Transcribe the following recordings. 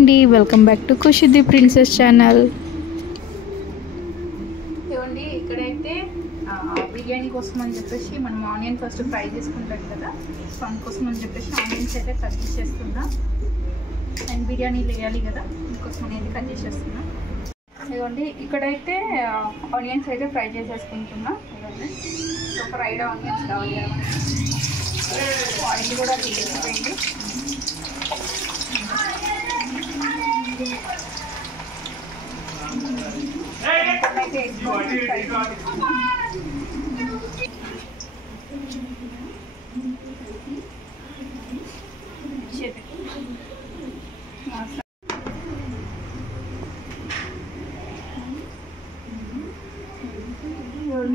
అండి, welcome back to కుషిది princess channel. చూడండి ఇక్కడైతే బిర్యానీ కోసం అని చెప్పేసి మనం ఆనియన్ ఫస్ట్ ఫ్రై చేసుకుంటాం కదా. సో అందుకోసం అని చెప్పేసి ఆనియన్స్ అయితే కట్ చేసేస్తున్నా. అండ్ బిర్యానీ వేయాలి కదా, అందుకోసం అనేది కట్ చేసేస్తున్నా. ఇదిగోండి ఇక్కడైతే ఆనియన్స్ అయితే ఫ్రై చేసేసుకుంటున్నా. ఇదిగోండి సో ఫ్రైడ్ ఆనియన్స్ కావాలి కదా, ఆయిల్ కూడా తీసిపోయింది.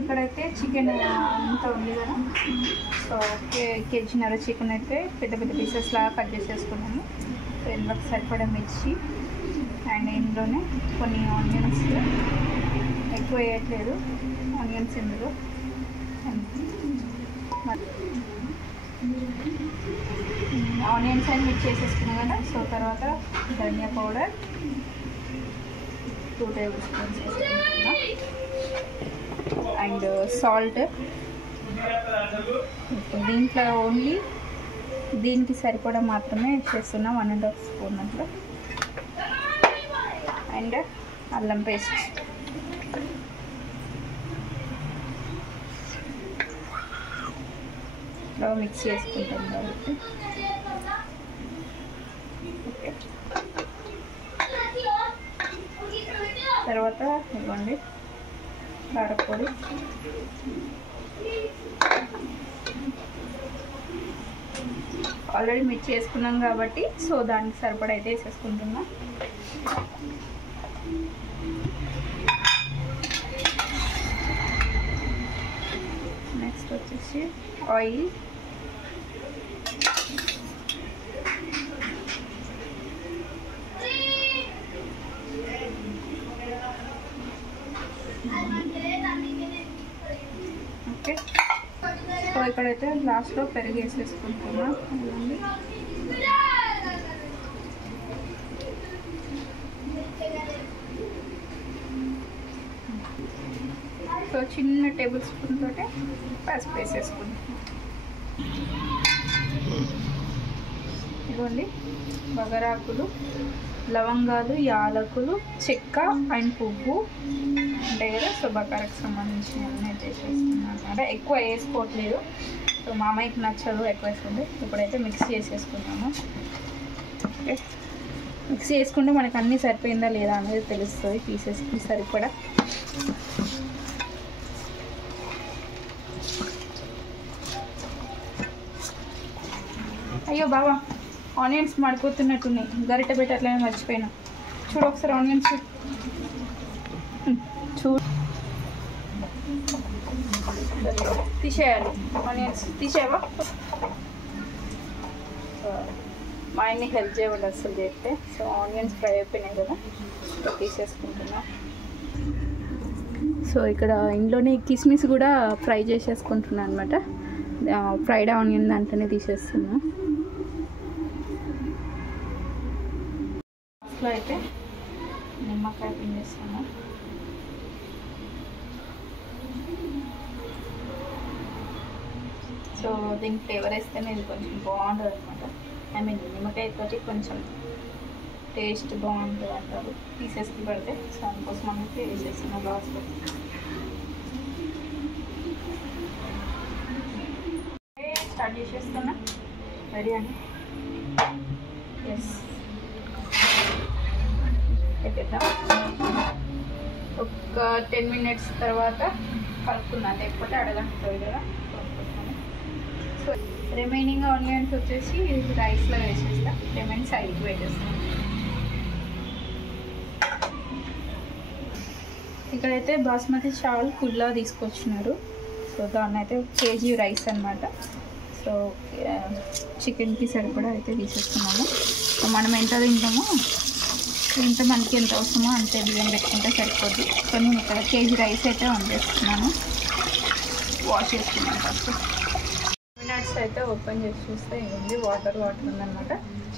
ఇక్కడైతే చికెన్ అంతా ఉంది కదా. సో కేజీన్నర చికెన్ అయితే పెద్ద పెద్ద పీసెస్ లాగా కట్ చేసేసుకున్నాము. సో ఇందులోకి సరిపడా మిర్చి అండ్ ఇందులోనే కొన్ని ఆనియన్స్, ఎక్కువ వేయట్లేదు ఆనియన్స్ ఇందులో. ఆనియన్స్ అని మిక్స్ చేసేసుకున్నాం కదా. సో తర్వాత ధనియా పౌడర్ 2 టేబుల్ స్పూన్స్ వేసుకుంటున్నా. అండ్ సాల్ట్ దీంట్లో ఓన్లీ దీనికి సరిపడా మాత్రమే చేస్తున్నా, 1.5 స్పూన్ అట్లా. అండ్ అల్లం పేస్ట్, మిక్స్ చేసుకుంటాం కాబట్టి. ఓకే, తర్వాత ఇవ్వండి కారపొడి, ఆల్రెడీ మిక్స్ చేసుకున్నాం కాబట్టి సో దానికి సరిపడా అయితే వేసేసుకుంటున్నా. నెక్స్ట్ వచ్చేసి ఆయిల్, ఓకే. సో ఇక్కడైతే లాస్ట్లో పెరుగు వేసేసుకుంటున్నా. సో చిన్న టేబుల్ స్పూన్ తోటి పసుపు వేసేసుకుంటాం. ఇదిగోండి బగరాకులు, లవంగాలు, యాలకులు, చెక్క అండ్ పువ్వు ఉంటాయి కదా. సో బగారాకు సంబంధించిన అన్నీ వేసేస్తున్నాను అనమాట. ఎక్కువ వేసుకోవట్లేదు, సో మామయ్యకి నచ్చదు ఎక్కువ వేసుకుంటే. ఇప్పుడైతే మిక్స్ చేసేసుకున్నాము. ఓకే, మిక్స్ చేసుకుంటే మనకు అన్నీ సరిపోయిందా లేదా అనేది తెలుస్తుంది పీసెస్కి సరిపడా. అయ్యో బాబా, ఆనియన్స్ మడిపోతున్నట్టున్నాయి, గరిటె పెట్టి అట్లనే మర్చిపోయినా. చూడు ఒకసారి ఆనియన్స్ చూడు, తీసేయాలి. ఆనియన్స్ తీసేవా? మా ఆయన్ని హెల్ప్ చేయమండి అసలు చేస్తే. సో ఆనియన్స్ ఫ్రై అయిపోయినాయి కదా, తీసేసుకుంటున్నా. సో ఇక్కడ ఇంట్లోనే కిస్మిస్ కూడా ఫ్రై చేసేసుకుంటున్నాను అనమాట. ఫ్రైడ్ ఆనియన్ దాంట్లోనే తీసేస్తున్నా. లాస్ట్లో అయితే నిమ్మకాయ పిండేస్తాను. సో దీనికి ఫ్లేవర్ వేస్తేనే ఇది కొంచెం బాగుంటుంది అనమాట. ఐ మీన్ నిమ్మకాయ తోటి కొంచెం టేస్ట్ బాగుంటుంది అంటారు పీసెస్కి పడితే. సో అందుకోసం అనేది వేసేస్తున్నాను లాస్ట్లో. స్టార్ట్ చేసేస్తున్నా బిర్యానీ. ఎస్, పెట్టేద్దాం. ఒక 10 minutes తర్వాత కలుపుకున్నాను, లేకపోతే అడగంటుంది కదా. సో రిమైనింగ్ ఆనియన్స్ వచ్చేసి రైస్లో వేసేస్తా. లెమన్స్ సైడ్కి పెట్టేస్తాను. ఇక్కడైతే బాస్మతి చావల్ కుల్లా తీసుకొచ్చినారు. సో దాన్ని అయితే కేజీ రైస్ అనమాట. సో చికెన్కి సరిపడా అయితే తీసేస్తున్నాము. సో మనం ఎంత తింటామో, ఎంత మనకి ఎంత అవసరమో అంతే బియ్యం పెట్టుకుంటే సరిపోద్ది. సో నేను ఇక్కడ కేజీ రైస్ అయితే వండేస్తున్నాను. వాష్ చేసుకున్నాను ఫస్ట్. నట్స్ అయితే ఓపెన్ చేసి చూస్తే ఇవ్వండి వాటర్ ఉందన్నమాట.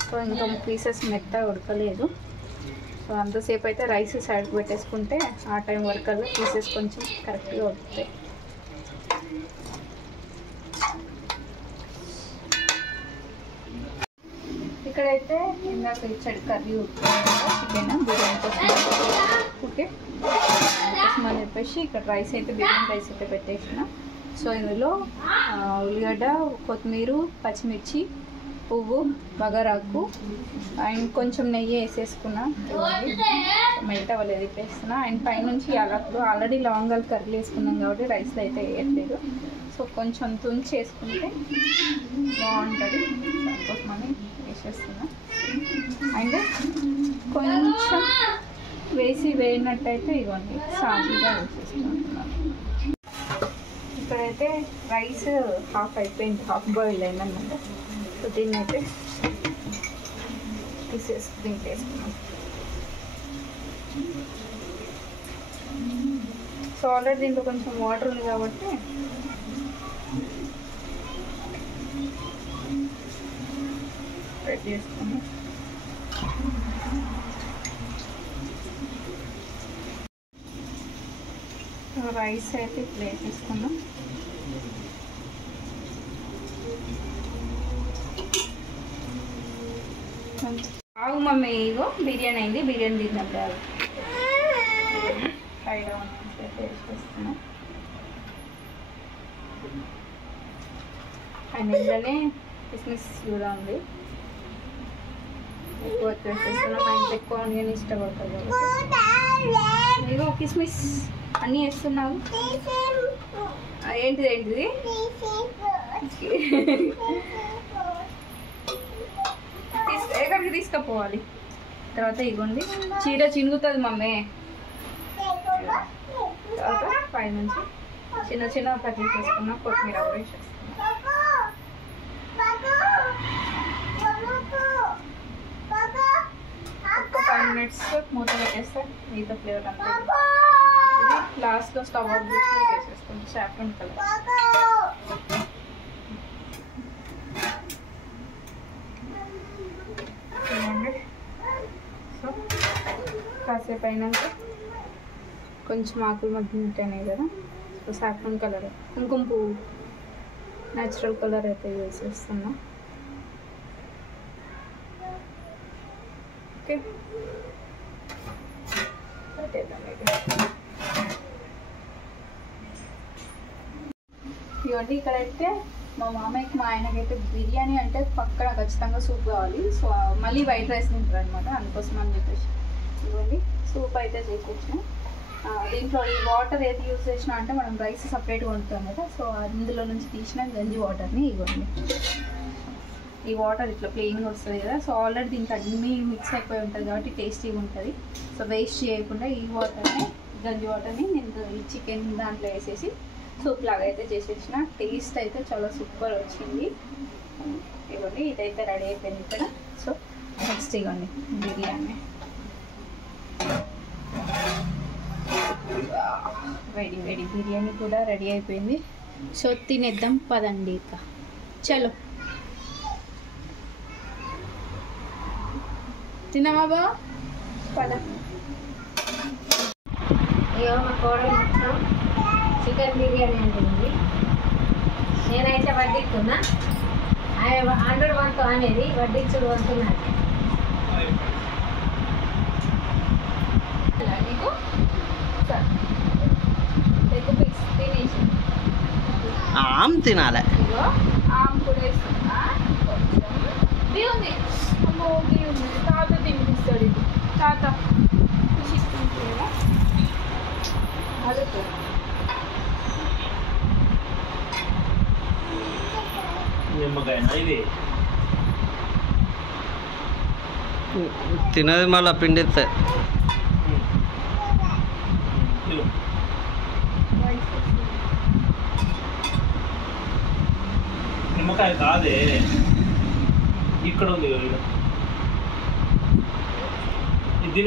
సో ఇంకా పీసెస్ మెత్తగా ఉడకలేదు. సో అంతసేపు అయితే రైస్ సైడ్కి పెట్టేసుకుంటే ఆ టైం వరకల్లా పీసెస్ కొంచెం కరెక్ట్గా ఉడుకుతాయి. ఇక్కడైతే ఇందాక ఇచ్చాడు కర్రీ చికెన్ బిర్యానీ కోసం. ఓకే కోసం అని చెప్పేసి ఇక్కడ రైస్ అయితే బిర్యానీ రైస్ అయితే పెట్టేసిన. సో ఇందులో ఉల్లిగడ్డ, కొత్తిమీర, పచ్చిమిర్చి, పువ్వు, బగారాకు అండ్ కొంచెం నెయ్యి వేసేసుకున్నా. మెల్ట్ అవ్వలేదు ఇప్పుడు వేస్తున్నా. అండ్ పైనుంచి యాలకులు, ఆల్రెడీ లవంగాలు కర్రీలు వేసుకున్నాం కాబట్టి రైస్లో అయితే వేయట్లేదు. సో కొంచెం తుంచి వేసుకుంటే బాగుంటుంది. దానికోసమని వేసేస్తున్నా. అండ్ కొంచెం వేసినట్టయితే ఇవ్వండి సాఫీగా వేసేసుకుంటున్నాను. ఇక్కడైతే రైస్ హాఫ్ అయిపోయింది, హాఫ్ బాయిల్ అయిందన్నమాట. సో దీన్ని అయితే దీంట్లో వేసుకున్నాం. సో ఆల్రెడీ దీంట్లో కొంచెం వాటర్ ఉంది కాబట్టి రెడీ చేసుకున్నాం. రైస్ అయితే ఇట్లా వేసేసుకున్నాం. ఆగు మమ్మీ, ఇగో బిర్యానీ అయింది. బిర్యానీ తిన్నప్పుడు ఫ్రైడ్ ఆనియన్స్ అయితే వేసేస్తున్నాం. అండ్ ఇంట్లోనే కిస్మిస్ కూడా ఉంది, ఎక్కువ వేసేస్తున్నాం. మా ఇంట్లో ఎక్కువ ఆనియన్ ఇష్టపడతారు కాబట్టి ఇగో కిస్మిస్ అన్నీ వేస్తున్నావు. ఏంటిది ఎక్కడికి తీసుకుపోవాలి? తర్వాత ఇగోండి చీర చినుగుతుంది మమ్మీ. తర్వాత పై నుంచి చిన్న చిన్న కట్ చేసుకున్నాం. కొత్తిమీర కూడా వేసేస్తున్నాం. ఒక 5 minutes మూత పెట్టేస్తే మిగతా ఫ్లేవర్ అంతా ఇది లాస్ట్లో స్టవ్ ఆఫ్ చేసి వేసేసుకుంటాం. Saffron colour. సో కాసేపు అయినాక కొంచెం ఆకులు మగ్గినట్టయినాయి కదా. సో సాఫ్రాన్ కలర్, కుంకుమ పువ్వు న్యాచురల్ కలర్ అయితే వేసేస్తున్నాం. ఓకే ఇవ్వండి. ఇక్కడైతే మా మామయ్యకి మా ఆయనకైతే బిర్యానీ అంటే పక్కన ఖచ్చితంగా సూప్ కావాలి. సో మళ్ళీ వైట్ రైస్ తింటారు అనమాట. అందుకోసం అని చెప్పేసి ఇవ్వండి సూప్ అయితే చేకొచ్చాం. దీంట్లో ఈ వాటర్ ఏది యూజ్ చేసినా అంటే మనం రైస్ సపరేట్గా వండుతాం కదా. సో అందులో నుంచి తీసిన గంజి వాటర్ని ఇవ్వండి. ఈ వాటర్ ఇట్లా ప్లెయిన్గా వస్తుంది కదా. సో ఆల్రెడీ దీనికి అన్నీ మిక్స్ అయిపోయి ఉంటుంది కాబట్టి టేస్టీగా ఉంటుంది. సో వేస్ట్ చేయకుండా ఈ వాటర్ని, గంజి వాటర్ని నేను ఈ చికెన్ దాంట్లో వేసేసి సూప్ లాగా అయితే చేసేసిన. టేస్ట్ అయితే చాలా సూపర్ వచ్చింది. ఇవ్వండి ఇదైతే రెడీ అయిపోయింది ఇక్కడ. సో నెక్స్ట్ ఇవ్వండి బిర్యానీ వేడి బిర్యానీ కూడా రెడీ అయిపోయింది. సో తినేద్దాం పదండి. ఇక చలో తిన్నావా బా? పద. అయ్యో మా కోడలు మొత్తం చికెన్ బిర్యానీ అంటుంది. నేనైతే వడ్డిస్తున్నా, 100 వంతు అనేది వడ్డించుడు వంతున్నది. నీకు ఎక్కువ పీస్ తినేసి ఆమ్ తినాలి. ఇగో ఆమె కూడా వేస్తున్నా. కొంచెం బీ ఉంది. అమ్మో బీ ఉంది. తాత తినిపిస్తాడు. ఇది తాత తీసుకుంటుందా? అదే తినది మళ్ళీ పిండితే. నిమ్మకాయ కాదే, ఇక్కడ ఉంది. ఇది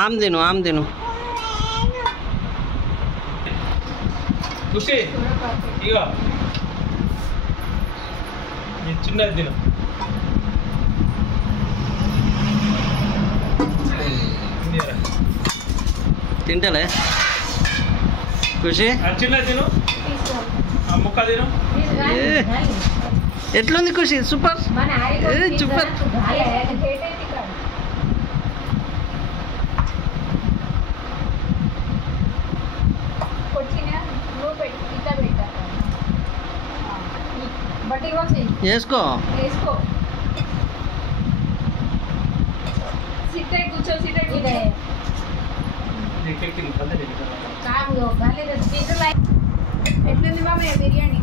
ఆమ్ తిను ఖుషి ఇక నీ చిన్నది తిను. ఇందిరా. తింటలే ఖుషి ఆ చిన్నది తిను, ఆ ముక్క తిను. ఏ. ఎట్లుంది ఖుషి సూపర్ మన ఏ, సూపర్ కొట్టినా నువ్వు పెట్టి ఇట్లా పెట్టా బట్టి వచ్చి వేసుకో వేసుకో. సిట్ అయి కూర్చో, సిట్ అయి కూర్చో. నీకెక్కింది కదా నీకు. కాదు బాలేదు స్పీకర్ ఎట్లుంది మామయ్య బిర్యానీ?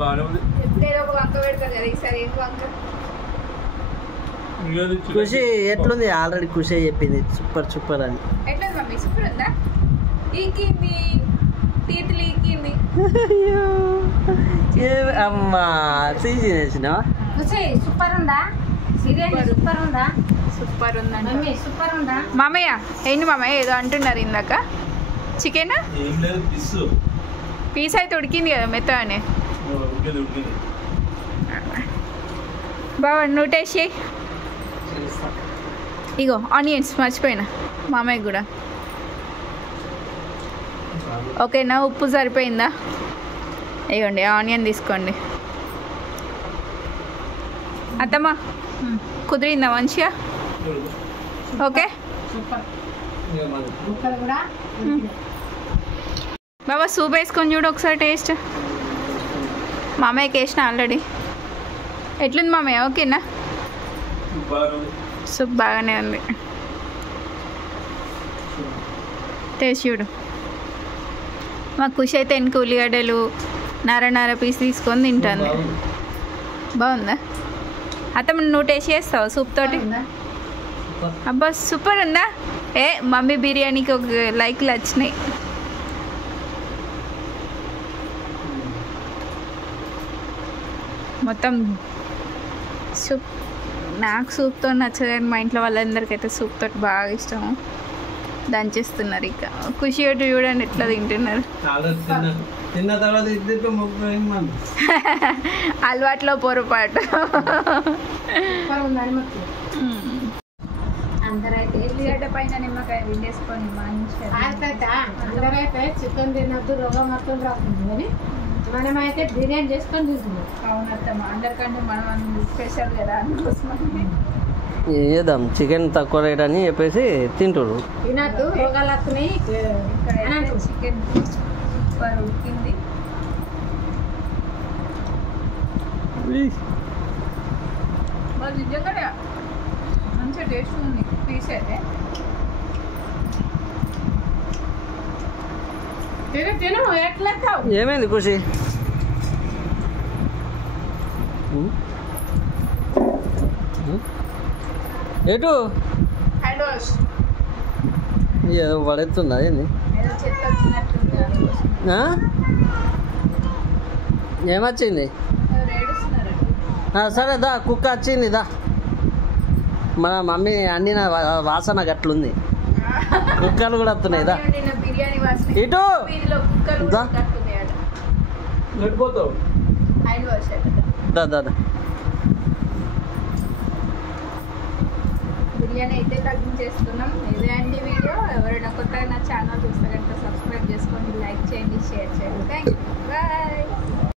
బాగానే ఉంది. ఏదో ఒక వంక పెడతారు కదా, ఈసారి ఏంటి వంక? ఇంకేది చికెన్ ఖుషి ఎట్లుంది ఆల్రెడీ ఖుషి చెప్పింది సూపర్ సూపర్ అని ఎట్లుంది మమ్మీ? సూపర్ ఉందా? ఈకింది తీతులు ఈకింది. అమ్మా తీసి వేసినావా వచ్చి సూపర్ ఉందా బిర్యానీ? సూపర్ ఉందా సూపర్ ఉందండి మమ్మీ? సూపర్ ఉందా? మామయ్య. ఏంటి మామయ్య ఏదో అంటున్నారు ఇందాక? చికెన్ ఏం లేదు పిస్సు. పీస్ అయితే ఉడికింది కదా మెత్తగానే. ఉడికింది ఉడికింది. బాబా నువ్వు టేస్ట్ చేయి. ఇగో ఆనియన్స్ మర్చిపోయినా మామయ్య కూడా. ఓకేనా? ఉప్పు సరిపోయిందా? ఇగోండి ఆనియన్ తీసుకోండి. అత్తమ్మా కుదిరిందా మంచిగా? ఓకే సూపర్ ముక్కలు కూడా బాబా సూప్ వేసుకొని చూడు ఒకసారి టేస్ట్. మామయ్యకి వేసిన ఆల్రెడీ. ఎట్లుంది మామయ్య? ఓకేనా? బాగానే ఉంది. సూప్ బాగానే ఉంది. టేస్ట్ చూడు. మా ఖుషి అయితే వెనక ఉల్లిగడ్డలు నర పీస్ తీసుకొని తింటుంది. బాగుందా అత్తమ్మ? నువ్వు టేస్ట్ చేస్తావు సూప్ తోటి? ఉందా? అబ్బా సూపర్ ఉందా? ఏ మమ్మీ బిర్యానీకి ఒక లైక్లు వచ్చినాయి. మొత్తం సూప్. నాకు సూప్తో నచ్చదు కానీ మా ఇంట్లో వాళ్ళందరికీ అయితే సూప్ తోటి బాగా ఇష్టం. దంచేస్తున్నారు ఇక. ఖుషి అటు చూడండి ఎట్లా తింటున్నారు. తిన్న తర్వాత ఇద్దరు ముగ్గురు అలవాట్లో పొరపాటు. సూపర్ ఉందని మొత్తం అందరైతే ఉల్లిగడ్డ పైన నిమ్మకాయ విండేసుకొని మంచిగా అందరైతే చికెన్ తినద్దు రోగం మొత్తం రాకుండా కానీ మనమైతే బిర్యానీ చేసుకొని తింటున్నాం. అవునత్తమ్మ అందరికంటే మనం స్పెషల్ కదా అందుకోసమని. ఏం చేద్దాం చికెన్ తక్కువ రేట్ అని చెప్పేసి తింటురు తినద్దు రోగాలు వస్తున్నాయి. ఇక్కడ చికెన్ సూపర్ ఉడికింది. మరి నిజంగానే మంచిగా టేస్ట్ ఉంది పీస్ అయితే. తిను తిను ఎట్లా ఏమైంది ఖుషి ఎటు హ్యాండ్ వాష్ ఏదో పడేస్తుందా ఏంది ఏదో చెత్త వచ్చినట్టుంది అందుకోసం. ఏమొచ్చింది ఎవరు ఏడుస్తున్నారు? సరే దా కుక్క వచ్చింది దా మన మమ్మీ అండిన వాసన గట్లుంది కుక్కలు కూడా వస్తున్నాయి దా నిన్న బిర్యానీ వాసన ఇటు వీధిలో కుక్కలు దా. కట్టున్నాయి అట. వెళ్ళిపోతావు. హ్యాండ్ వాష్ అట. దా దా దా బిర్యానీ అయితే తగ్గించేస్తున్నాం. ఇదే అండి వీడియో. ఎవరైనా కొత్తగా నా ఛానల్ చూస్తే కనుక సబ్స్క్రైబ్ చేసుకోండి, లైక్ చేయండి, షేర్ చేయండి. Thank you. బాయ్.